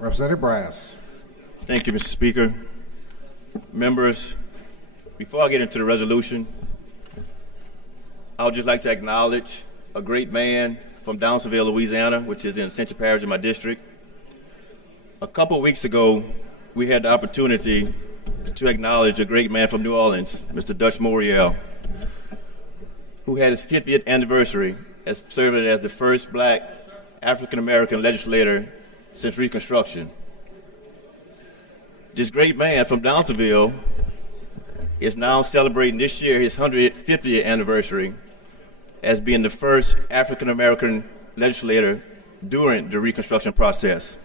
Representative Brass. Thank you, Mr. Speaker. Members, before I get into the resolution, I would just like to acknowledge a great man from Downsonville, Louisiana, which is in Central Parish in my district. A couple of weeks ago, we had the opportunity to acknowledge a great man from New Orleans, Mr. Dutch Moriel, who had his 50th anniversary as serving as the first black African-American legislator since Reconstruction. This great man from Downsonville is now celebrating this year his 150th anniversary as being the first African-American legislator during the Reconstruction process.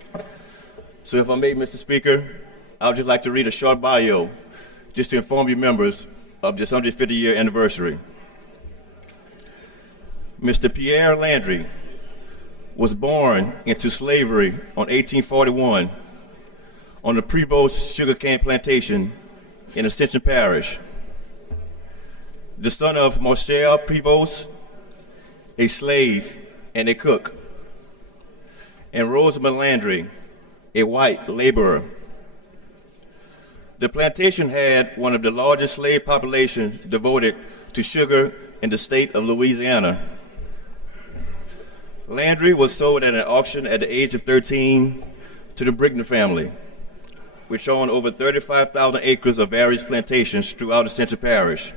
So if I may, Mr. Speaker, I would just like to read a short bio just to inform you members of this 150-year anniversary. Mr. Pierre Landry was born into slavery on 1841 on the Prevost sugarcane plantation in Ascension Parish. The son of Marshall Prevost, a slave and a cook, and Rosamond Landry, a white laborer. The plantation had one of the largest slave populations devoted to sugar in the state of Louisiana. Landry was sold at an auction at the age of 13 to the Brickner family, which owned over 35,000 acres of various plantations throughout the Central Parish.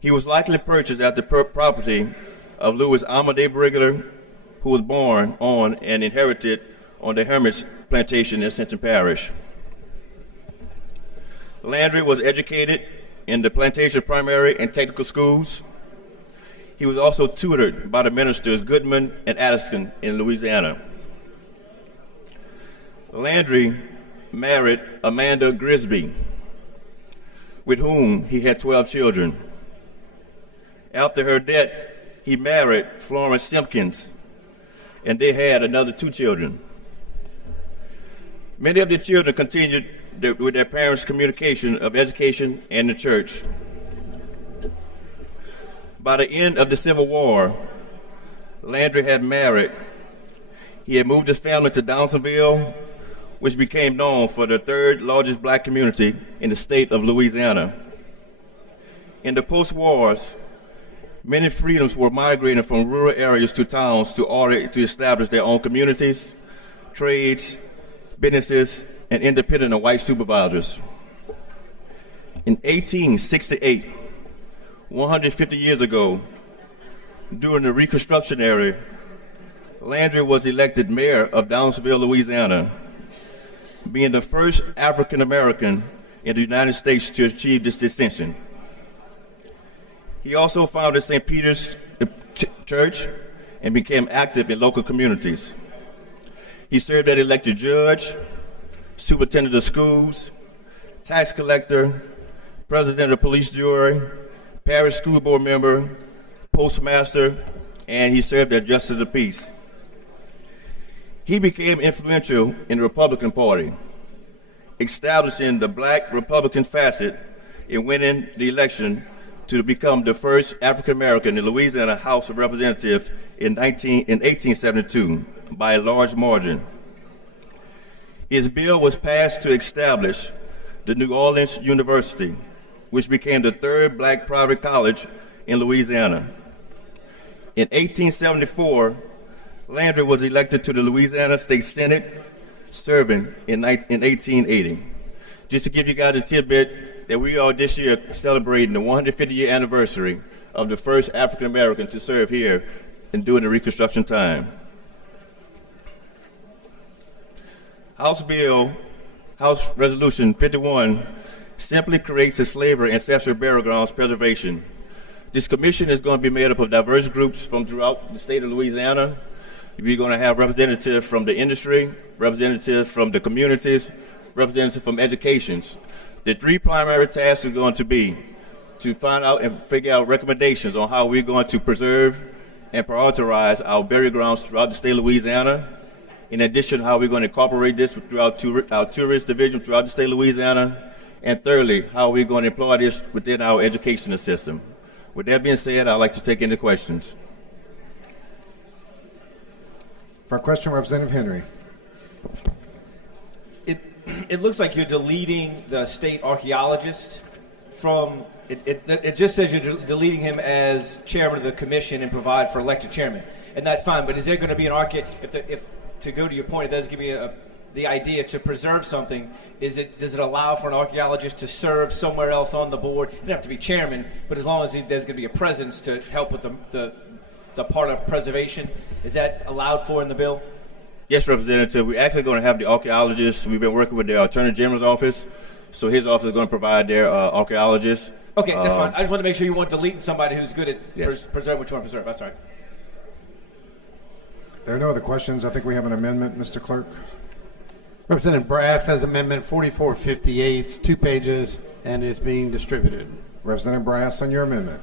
He was likely purchased at the property of Louis Amadé Brigler, who was born on and inherited on the Hermit's plantation in Central Parish. Landry was educated in the plantation primary and technical schools. He was also tutored by the ministers Goodman and Addison in Louisiana. Landry married Amanda Grisby, with whom he had 12 children. After her death, he married Florence Simpkins, and they had another 2 children. Many of the children continued with their parents' communication of education and the church. By the end of the Civil War, Landry had married. He had moved his family to Downsonville, which became known for the 3rd largest black community in the state of Louisiana. In the post-wars, many freedoms were migrating from rural areas to towns to establish their own communities, trades, businesses, and independent of white supervisors. In 1868, 150 years ago, during the Reconstruction era, Landry was elected mayor of Downsonville, Louisiana, being the first African American in the United States to achieve this distinction. He also founded St. Peter's Church and became active in local communities. He served as elected judge, superintendent of schools, tax collector, president of the police jury, parish school board member, postmaster, and he served as justice of the peace. He became influential in the Republican Party, establishing the black Republican facet in winning the election to become the first African American in the Louisiana House of Representatives in 1872 by a large margin. His bill was passed to establish the New Orleans University, which became the 3rd black private college in Louisiana. In 1874, Landry was elected to the Louisiana State Senate, serving in 1880. Just to give you guys a tidbit that we are this year celebrating the 150-year anniversary of the first African American to serve here and during the Reconstruction time. House Resolution 51 simply creates the slavery ancestral burial grounds preservation. This commission is going to be made up of diverse groups from throughout the state of Louisiana. We're going to have representatives from the industry, representatives from the communities, representatives from educations. The 3 primary tasks are going to be to find out and figure out recommendations on how we're going to preserve and prioritize our burial grounds throughout the state of Louisiana. In addition, how we're going to incorporate this throughout our tourist division throughout the state of Louisiana. And thirdly, how we're going to employ this within our educational system. With that being said, I'd like to take any questions. For a question, Representative Henry. It looks like you're deleting the state archaeologist from. It just says you're deleting him as chairman of the commission and provide for elected chairman, and that's fine. But is there going to be an if to go to your point, it does give me the idea to preserve something. Does it allow for an archaeologist to serve somewhere else on the board? It doesn't have to be chairman, but as long as there's going to be a presence to help with the part of preservation, is that allowed for in the bill? Yes, Representative. We're actually going to have the archaeologists. We've been working with the Attorney General's office, so his office is going to provide their archaeologists. Okay, that's fine. I just want to make sure you weren't deleting somebody who's good at preserving what you want to preserve. That's all right. There are no other questions. I think we have an amendment, Mr. Clerk. Representative Brass has Amendment 4458. It's 2 pages and is being distributed. Representative Brass on your amendment.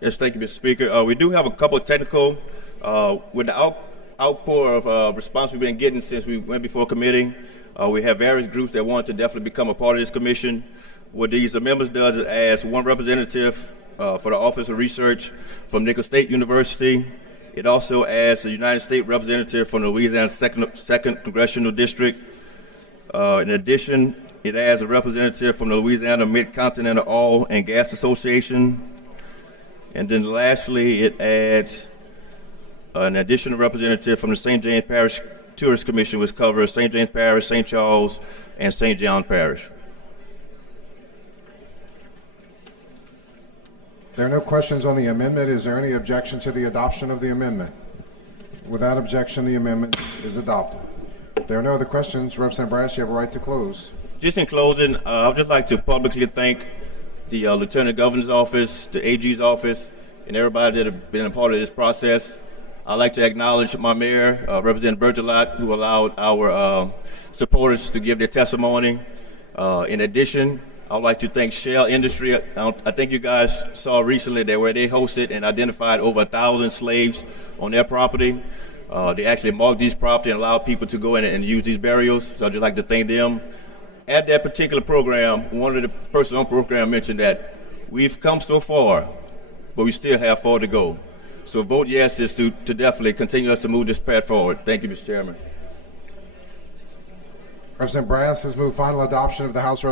Yes, thank you, Mr. Speaker. We do have a couple of technical, with the outpour of response we've been getting since we went before committee. We have various groups that want to definitely become a part of this commission. What these amendments does is adds 1 representative for the Office of Research from Nicholls State University. It also adds a United States representative from the Louisiana 2nd Congressional District. In addition, it adds a representative from the Louisiana Mid-Continental Oil and Gas Association. And then lastly, it adds an additional representative from the St. James Parish Tourist Commission, which covers St. James Parish, St. Charles, and St. John Parish. There are no questions on the amendment. Is there any objection to the adoption of the amendment? Without objection, the amendment is adopted. There are no other questions. Representative Brass, you have a right to close. Just in closing, I would just like to publicly thank the Lieutenant Governor's office, the AG's office, and everybody that have been a part of this process. I'd like to acknowledge my mayor, Representative Berthelot, who allowed our supporters to give their testimony. In addition, I would like to thank Shell Industry. I think you guys saw recently that where they hosted and identified over 1,000 slaves on their property. They actually marked these property and allowed people to go in and use these burials. So I'd just like to thank them. At that particular program, one of the persons on the program mentioned that we've come so far, but we still have far to go. So vote yes is to definitely continue us to move this path forward. Thank you, Mr. Chairman. Representative Brass has moved final adoption of the House Resolution.